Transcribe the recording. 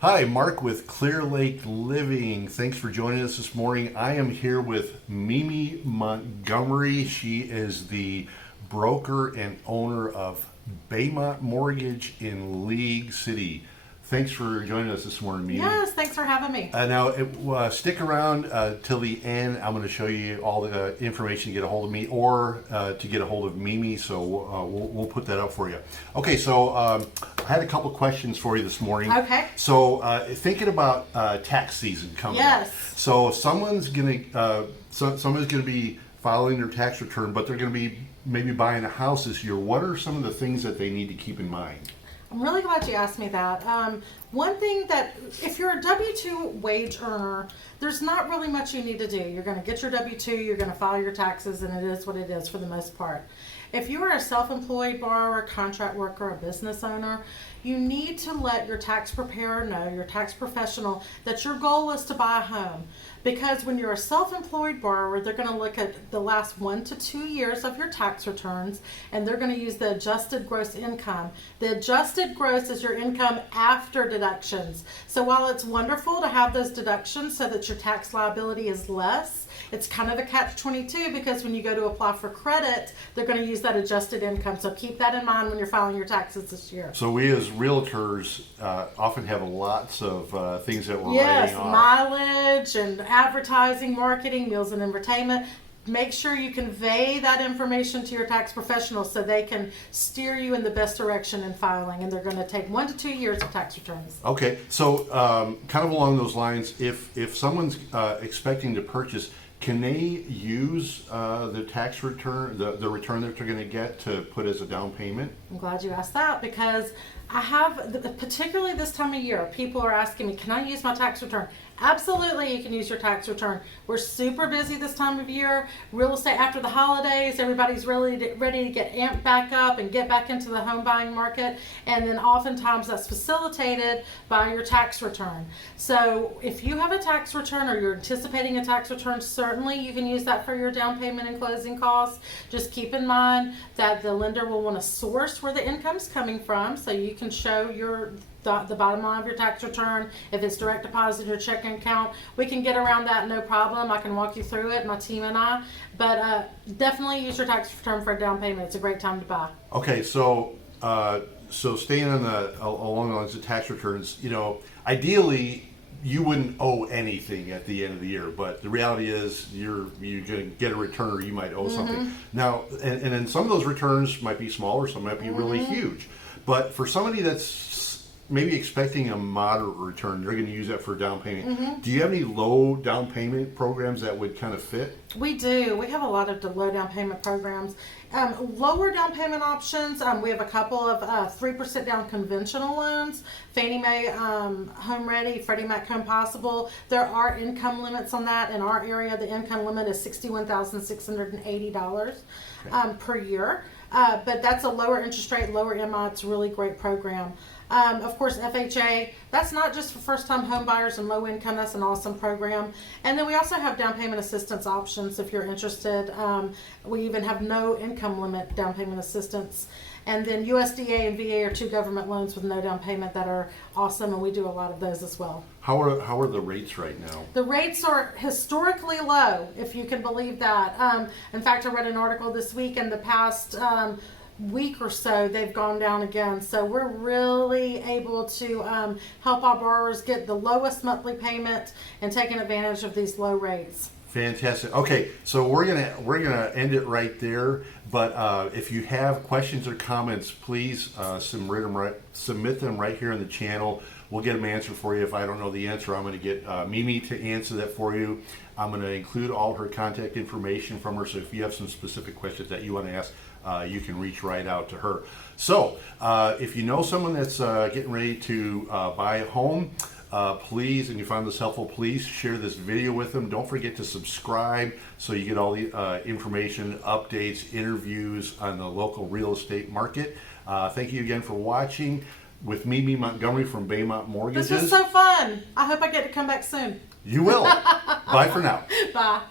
Hi, Mark with Clear Lake Living. Thanks for joining us this morning. I am here with Mimi Montgomery. She is the broker and owner of Baymont Mortgage in League City. Thanks for joining us this morning, Mimi. Yes, thanks for having me. Now, stick around till the end. I'm going to show you all the information to get a hold of me or to get a hold of Mimi, so we'll put that up for you. Okay, so I had a couple questions for you this morning. Okay. So, thinking about tax season coming up. Yes. So, someone's going to be filing their tax return, but they're going to be maybe buying a house this year. What are some of the things that they need to keep in mind? I'm really glad you asked me that. One thing that, if you're a W-2 wage earner, there's not really much you need to do. You're going to get your W-2, you're going to file your taxes, and it is what it is for the most part. If you are a self-employed borrower, contract worker, a business owner, you need to let your tax preparer know, your tax professional, that your goal is to buy a home. Because when you're a self-employed borrower, they're going to look at the last 1 to 2 years of your tax returns, and they're going to use the adjusted gross income. The adjusted gross is your income after deductions. So while it's wonderful to have those deductions so that your tax liability is less, it's kind of a catch-22 because when you go to apply for credit, they're going to use that adjusted income. So keep that in mind when you're filing your taxes this year. So we as realtors often have lots of things that we're Yes, writing off. mileage and advertising, marketing, meals and entertainment. Make sure you convey that information to your tax professionals so they can steer you in the best direction in filing. And they're going to take 1 to 2 years of tax returns. Okay, so kind of along those lines, if someone's expecting to purchase, can they use the tax return, the return that they're going to get to put as a down payment? I'm glad you asked that because I have, particularly this time of year, people are asking me, can I use my tax return? Absolutely, you can use your tax return. We're super busy this time of year. Real estate after the holidays, everybody's really ready to get amped back up and get back into the home buying market. And then oftentimes that's facilitated by your tax return. So if you have a tax return or you're anticipating a tax return, certainly you can use that for your down payment and closing costs. Just keep in mind that the lender will want to source where the income's coming from, so you can show the bottom line of your tax return. If it's direct deposit or checking account, we can get around that no problem. I can walk you through it, my team and I. But definitely use your tax return for a down payment. It's a great time to buy. Okay, so staying on along the lines of tax returns, ideally you wouldn't owe anything at the end of the year, but the reality is you're going to get a return or you might owe something. Now, and then some of those returns might be smaller, some might be really huge. But for somebody that's maybe expecting a moderate return, they're going to use that for a down payment. Do you have any low down payment programs that would kind of fit? We do. We have a lot of low down payment programs. Lower down payment options, we have a couple of 3% down conventional loans, Fannie Mae Home Ready, Freddie Mac Home Possible. There are income limits on that. In our area, the income limit is $61,680 per year. But that's a lower interest rate, lower MI. It's a really great program. Of course, FHA, that's not just for first-time home buyers and low income. That's an awesome program. And then we also have down payment assistance options if you're interested. We even have no income limit down payment assistance. And then USDA and VA are 2 government loans with no down payment that are awesome, and we do a lot of those as well. How are the rates right now? The rates are historically low, if you can believe that. In fact, I read an article this week, in the past week or so, they've gone down again. So we're really able to help our borrowers get the lowest monthly payment and taking advantage of these low rates. Fantastic. Okay, so we're gonna end it right there. But if you have questions or comments, please submit them right here on the channel. We'll get them answered for you. If I don't know the answer, I'm going to get Mimi to answer that for you. I'm going to include all her contact information from her. So if you have some specific questions that you want to ask, you can reach right out to her. So if you know someone that's getting ready to buy a home, please, and you find this helpful, please share this video with them. Don't forget to subscribe so you get all the information, updates, interviews on the local real estate market. Thank you again for watching with Mimi Montgomery from Baymont Mortgages. This was so fun. I hope I get to come back soon. You will. Bye for now. Bye.